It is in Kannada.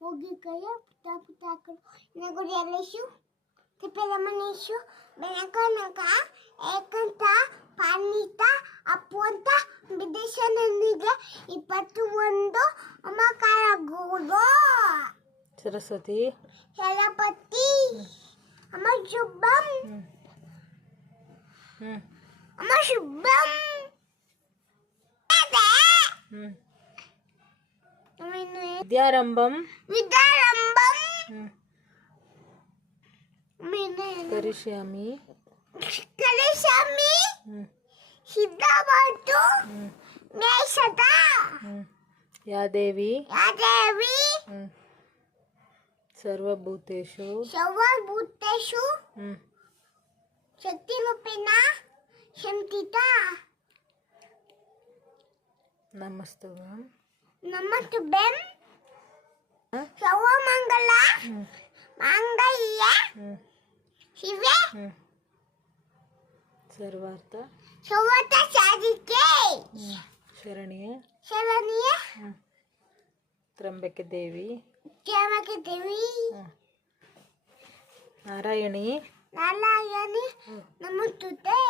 Hogi kaya puta negorialishu tipelamanishu benakanaka ekanta panita apunta ವಿದೇಶನನಿಗೆ 21 ಅಮಕಾರಗುರು Saraswati Chalapathi ಅಮ ಶುಭಂ ಅಮ ಶುಭಂ ವಿದ್ಯಾರಂಭಂ ಕರಿಷ್ಯಾಮಿ ಸಿದ್ಧವಾತು ಮೇಷದ ಯಾದೇವಿ ಸರ್ವಭೂತೇಷು ಶಕ್ತಿರೂಪಿಣ ಶಂತಿತ ನಮಸ್ತುಭ್ಯಂ ನಮಸ್ತುಭ್ಯಂ ಸರ್ವಮಂಗಲ ಮಾಂಗಲ್ಯ ಶಿವೆ ಸರ್ವಾರ್ಥ ಸಾಧಿಕೆ ಶರಣ್ಯೆ ತ್ರ್ಯಂಬಕೆ ದೇವಿ ನಾರಾಯಣಿ ನಮಸ್ತುತೆ